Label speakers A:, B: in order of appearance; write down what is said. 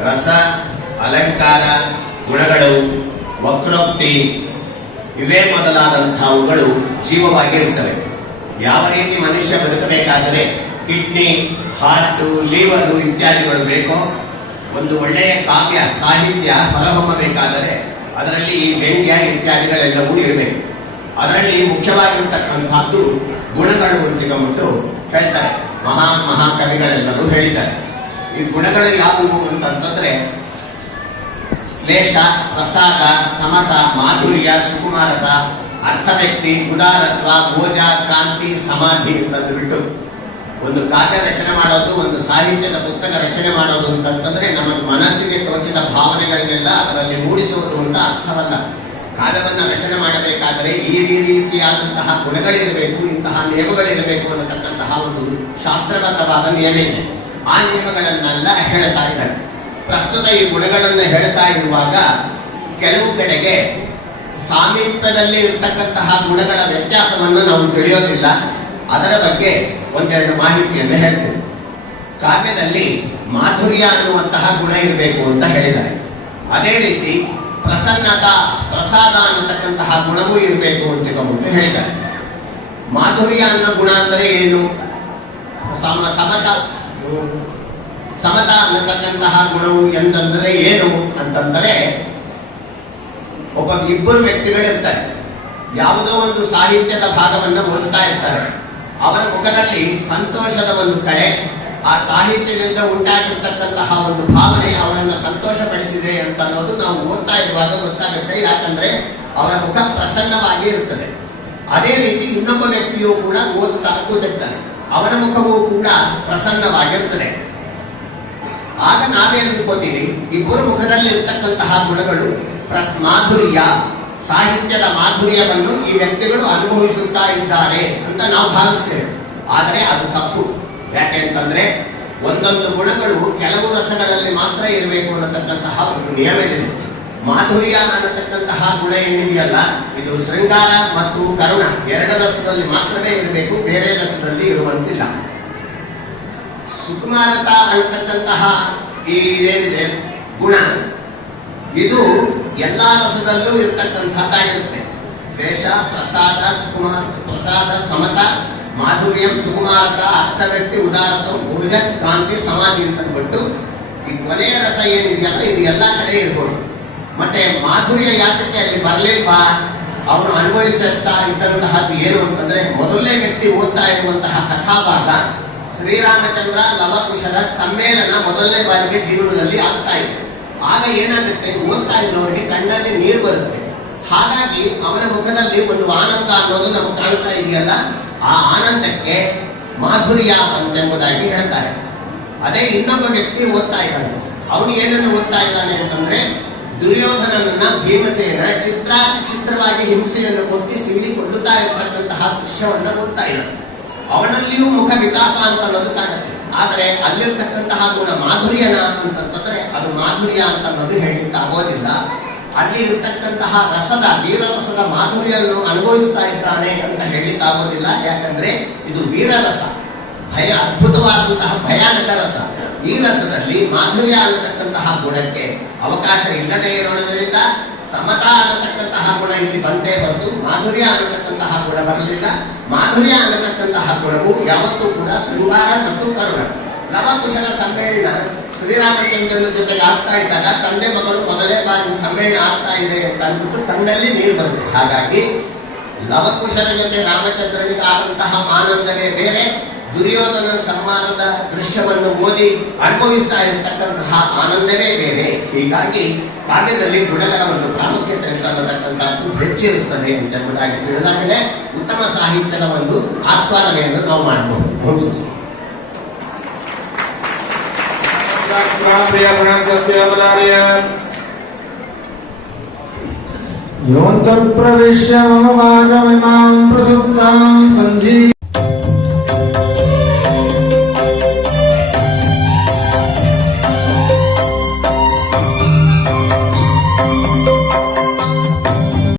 A: ರಸ, ಅಲಂಕಾರ, ಗುಣಗಳು, ವಕ್ರೋಕ್ತಿ, ಇವೇ ಮೊದಲಾದಂಥವುಗಳು ಜೀವವಾಗಿರುತ್ತವೆ. ಯಾವ ರೀತಿ ಮನುಷ್ಯ ಬದುಕಬೇಕಾದರೆ ಕಿಡ್ನಿ, ಹಾರ್ಟು, ಲಿವರ್ ಇತ್ಯಾದಿಗಳು ಬೇಕೋ, ಒಂದು ಒಳ್ಳೆಯ ಕಾವ್ಯ, ಸಾಹಿತ್ಯ ಹೊರಹೊಮ್ಮಬೇಕಾದರೆ ಅದರಲ್ಲಿ ಈ ವ್ಯಂಗ್ಯ ಇತ್ಯಾದಿಗಳೆಲ್ಲವೂ ಇರಬೇಕು. ಅದರಲ್ಲಿ ಮುಖ್ಯವಾಗಿರ್ತಕ್ಕಂಥದ್ದು ಗುಣಗಳು ಅಂತ ಹೇಳ್ತಾರೆ. ಮಹಾ ಮಹಾಕವಿಗಳೆಲ್ಲರೂ ಹೇಳಿದ್ದಾರೆ. ಈ ಗುಣಗಳು ಯಾವುವು ಅಂತಂತಂದ್ರೆ ಕ್ಲೇಶ ಪ್ರಸಾದ, ಸಮತ, ಮಾಧುರ್ಯ, ಸುಕುಮಾರತ, ಅರ್ಥವ್ಯಕ್ತಿ ಉದಾರತ್ವ ಭೋಜ ಕಾಂತಿ, ಸಮಾಧಿ ಅಂತಂದ್ಬಿಟ್ಟು ಒಂದು ಕಾವ್ಯ ರಚನೆ ಮಾಡೋದು, ಒಂದು ಸಾಹಿತ್ಯದ ಪುಸ್ತಕ ರಚನೆ ಮಾಡೋದು ಅಂತಂತಂದ್ರೆ ನಮ್ಮ ಮನಸ್ಸಿಗೆ ತೋಚಿದ ಭಾವನೆಗಳನ್ನೆಲ್ಲ ಅದರಲ್ಲಿ ಮೂಡಿಸುವುದು ಅಂತ ಅರ್ಥವಲ್ಲ. ಕಾವ್ಯವನ್ನ ರಚನೆ ಮಾಡಬೇಕಾದರೆ ಈ ರೀತಿಯಾದಂತಹ ಗುಣಗಳಿರಬೇಕು, ಇಂತಹ ನಿಯಮಗಳಿರಬೇಕು ಅನ್ನತಕ್ಕಂತಹ ಒಂದು ಶಾಸ್ತ್ರಬದ್ಧವಾದ ನಿಯಮ ಇದೆ. ಆ ನಿಯಮಗಳನ್ನೆಲ್ಲ ಹೇಳ್ತಾ ಇದ್ದಾರೆ. ಪ್ರಸ್ತುತ ಈ ಗುಣಗಳನ್ನು ಹೇಳ್ತಾ ಇರುವಾಗ ಕೆಲವು ಕಡೆಗೆ ಸಾಮೀಪ್ಯದಲ್ಲಿ ಇರ್ತಕ್ಕಂತಹ ಗುಣಗಳ ವ್ಯತ್ಯಾಸವನ್ನು ನಾವು ತಿಳಿಯೋದಿಲ್ಲ. ಅದರ ಬಗ್ಗೆ ಒಂದೆರಡು ಮಾಹಿತಿಯನ್ನು ಹೇಳ್ತೇವೆ ಕಾವ್ಯದಲ್ಲಿ ಮಾಧುರ್ಯ ಅನ್ನುವಂತಹ ಗುಣ ಇರಬೇಕು ಅಂತ ಹೇಳಿದ್ದಾರೆ. ಅದೇ ರೀತಿ ಪ್ರಸನ್ನತ, ಪ್ರಸಾದ ಅನ್ನತಕ್ಕಂತಹ ಗುಣವೂ ಇರಬೇಕು ಅಂತ ಹೇಳಿದ್ದಾರೆ. ಮಾಧುರ್ಯ ಅನ್ನೋ ಗುಣ ಅಂದರೆ ಏನು? ಸಮ ಸಮತ ಸಮತ ಅನ್ನತಕ್ಕಂತಹ ಗುಣವು ಎಂತಂದರೆ ಏನು ಅಂತಂದರೆ, ಒಬ್ಬ ಇಬ್ಬರು ವ್ಯಕ್ತಿಗಳಿರ್ತಾರೆ. ಯಾವುದೋ ಒಂದು ಸಾಹಿತ್ಯದ ಭಾಗವನ್ನು ಓದ್ತಾ ಇರ್ತಾರೆ. ಅವರ ಮುಖದಲ್ಲಿ ಸಂತೋಷದ ಒಂದು ಕಳೆ, ಆ ಸಾಹಿತ್ಯದಿಂದ ಉಂಟಾಗಿರ್ತಕ್ಕಂತಹ ಒಂದು ಭಾವನೆ ಅವರನ್ನು ಸಂತೋಷಪಡಿಸಿದೆ ಅಂತ ಅನ್ನೋದು ನಾವು ಓದ್ತಾ ಇರುವಾಗ ಗೊತ್ತಾಗುತ್ತೆ. ಯಾಕಂದ್ರೆ ಅವರ ಮುಖ ಪ್ರಸನ್ನವಾಗಿ ಇರುತ್ತದೆ ಅದೇ ರೀತಿ ಇನ್ನೊಬ್ಬ ವ್ಯಕ್ತಿಯು ಕೂಡ ಓದ್ತಾ ಕೂತಿರ್ತಾನೆ. ಅವನ ಮುಖವೂ ಕೂಡ ಪ್ರಸನ್ನವಾಗಿರುತ್ತದೆ. ಆಗ ನಾವೇನು ಅನ್ಕೋತೀವಿ ಇಬ್ಬರು ಮುಖದಲ್ಲಿ ಇರ್ತಕ್ಕಂತಹ ಗುಣಗಳು ಪ್ರಸ್ ಮಾಧುರ್ಯ ಸಾಹಿತ್ಯದ ಮಾಧುರ್ಯವನ್ನು ಈ ವ್ಯಕ್ತಿಗಳು ಅನುಭವಿಸುತ್ತಾ ಇದ್ದಾರೆ ಅಂತ ನಾವು ಭಾವಿಸ್ತೇವೆ. ಆದರೆ ಅದು ತಪ್ಪು. ಯಾಕೆ ಅಂತಂದ್ರೆ, ಒಂದೊಂದು ಗುಣಗಳು ಕೆಲವು ರಸಗಳಲ್ಲಿ ಮಾತ್ರ ಇರಬೇಕು ಅನ್ನತಕ್ಕಂತಹ ಒಂದು ಇದೆ ಮಾಧುರ್ಯ ಅನ್ನತಕ್ಕಂತಹ ಗುಣ ಏನಿದೆಯಲ್ಲ, ಇದು ಶೃಂಗಾರ ಮತ್ತು ಕರುಣ. ಎರಡು ರಸದಲ್ಲಿ ಮಾತ್ರವೇ ಇರಬೇಕು, ಬೇರೆ ರಸದಲ್ಲಿ ಇರುವಂತಿಲ್ಲ. ಸುಕುಮಾರತ ಅನ್ನತಕ್ಕಂತಹ ಈ ಏನಿದೆ ಗುಣ. ಇದು ಎಲ್ಲ ರಸದಲ್ಲೂ ಇರ್ತಕ್ಕಂಥದ್ದಾಗಿರುತ್ತೆ ದ್ವೇಷ, ಪ್ರಸಾದ, ಸುಕುಮಾರ, ಪ್ರಸಾದ, ಸಮತ, ಮಾಧುರ್ಯಂ, ಸುಕುಮಾರತ ಅರ್ಥವ್ಯಕ್ತಿ ಉದಾರತ, ಊರ್ಜ, ಕ್ರಾಂತಿ, ಸಮಾಧಿ ಅಂತಂದ್ಬಿಟ್ಟು ಈ ಕೊನೆಯ ರಸ ಏನಿದೆಯಲ್ಲ, ಇದು ಎಲ್ಲ ಕಡೆ ಇರ್ಬೋದು. ಮತ್ತೆ ಮಾಧುರ್ಯ ಯಾತಕ್ಕೆ ಅಲ್ಲಿ ಬರಲಿಲ್ವಾ? ಅವನು ಅನುಭವಿಸುತ್ತಾ ಇದ್ದಂತಹ ಏನು ಅಂತಂದ್ರೆ ಮೊದಲನೇ ವ್ಯಕ್ತಿ ಓದ್ತಾ ಇರುವಂತಹ ಕಥಾಭಾಗ ಶ್ರೀರಾಮಚಂದ್ರ ಲವಕುಶರ ಸಮ್ಮೇಳನ ಮೊದಲನೇ ಬಾರಿಗೆ ಜೀವನದಲ್ಲಿ ಆಗ್ತಾ ಇದೆ. ಆಗ ಏನಾಗುತ್ತೆ? ಓದ್ತಾ ಇರೋರಿಗೆ ಕಣ್ಣಲ್ಲಿ ನೀರು ಬರುತ್ತೆ. ಹಾಗಾಗಿ ಅವನ ಮುಖದಲ್ಲಿ ಒಂದು ಆನಂದ ಅನ್ನೋದು ನಾವು ಕಾಣ್ತಾ ಇದೆಯಲ್ಲ? ಆ ಆನಂದಕ್ಕೆ ಮಾಧುರ್ಯ ಅಂತೆಂಬುದಾಗಿ ಹೇಳ್ತಾರೆ. ಅದೇ ಇನ್ನೊಬ್ಬ ವ್ಯಕ್ತಿ ಓದ್ತಾ ಇದ್ದಾನೆ. ಅವನು ಏನನ್ನು ಓದ್ತಾ ಇದ್ದಾನೆ ಅಂತಂದ್ರೆ ದುರ್ಯೋಧನನನ್ನ ಭೀಮಸೇನ ಚಿತ್ರ ಚಿತ್ರವಾಗಿ ಹಿಂಸೆಯನ್ನು ಕೊಟ್ಟಿ ಸೀಳಿಕೊಳ್ಳುತ್ತಾ ಇರತಕ್ಕಂತಹ ದೃಶ್ಯವನ್ನ ಓದ್ತಾ ಇಲ್ಲ ಅವನಲ್ಲಿಯೂ ಮುಖ ವಿಕಾಸ ಅಂತ ಅನ್ನೋದು ಕಾಣುತ್ತೆ ಆದರೆ ಅಲ್ಲಿರ್ತಕ್ಕಂತಹ ಗುಣ ಮಾಧುರ್ಯನ ಅಂತಂತಂದ್ರೆ ಅದು ಮಾಧುರ್ಯ ಅಂತ ಅನ್ನೋದು ಹೇಳಲಿಕ್ಕೆ ಆಗೋದಿಲ್ಲ. ಅಲ್ಲಿ ಇರ್ತಕ್ಕಂತಹ ರಸದ, ವೀರರಸದ ಮಾಧುರ್ಯವನ್ನು ಅನುಭವಿಸ್ತಾ ಇದ್ದಾನೆ ಅಂತ ಹೇಳಲಿಕ್ಕೆ ಯಾಕಂದ್ರೆ ಇದು ವೀರರಸ. ಭಯ, ಅದ್ಭುತವಾದಂತಹ ಭಯಾನಕ ರಸ. ಈ ರಸದಲ್ಲಿ ಮಾಧುರ್ಯ ಆಗತಕ್ಕಂತಹ ಗುಣಕ್ಕೆ ಅವಕಾಶ ಇಲ್ಲದೆ ಇರೋದ್ರಿಂದ ಸಮತ ಆಗತಕ್ಕಂತಹ ಗುಣ ಇಲ್ಲಿ ಬಂದೇ ಹೊರತು ಮಾಧುರ್ಯ ಆಗತಕ್ಕಂತಹ ಗುಣ ಬರಲಿಲ್ಲ. ಮಾಧುರ್ಯ ಆಗತಕ್ಕಂತಹ ಗುಣವು ಯಾವತ್ತೂ ಕೂಡ ಶೃಂಗಾರ ಮತ್ತು ಕರುಣ. ನವಕುಶಲ ಸಮ್ಮೇಳನ ಶ್ರೀರಾಮಚಂದ್ರನ ಜೊತೆಗೆ ಆಗ್ತಾ ಇದ್ದಾಗ ತಂದೆ ಮಗಳು ಮೊದಲೇ ಬಾರಿ ಸಮ್ಮೇಳನ ಆಗ್ತಾ ಇದೆ ಅಂತ ಅಂದ್ಬಿಟ್ಟು ಕಣ್ಣಲ್ಲಿ ನೀರು ಬಂತು ಹಾಗಾಗಿ ಲವಕುಶರ ಜೊತೆ ರಾಮಚಂದ್ರನಿಗೆ ಆದಂತಹ ಆನಂದವೇ ಬೇರೆ ದುರ್ಯೋಧನ ಸನ್ಮಾನದ ದೃಶ್ಯವನ್ನು ಓದಿ ಅನುಭವಿಸ್ತಾ ಇರತಕ್ಕಂತಹ ಆನಂದವೇ ಬೇರೆ ಹೀಗಾಗಿ ಕಾವ್ಯದಲ್ಲಿ ಗುಣಗಳ ಒಂದು ಪ್ರಾಮುಖ್ಯತೆ ಅನ್ನತಕ್ಕಂಥದ್ದು ಹೆಚ್ಚಿರುತ್ತದೆ ಎಂಬುದಾಗಿ ತಿಳಿದಾಗಲೇ ಉತ್ತಮ ಸಾಹಿತ್ಯದ ಒಂದು ಆಸ್ವಾದನೆಯನ್ನು ನಾವು ಮಾಡಬಹುದು
B: ಪ್ರಿಯ ಗುಣಸ್ಯ ಬಲಾರ್ಯ
C: योऽन्तःप्रविश्य मम वाचमिमां प्रति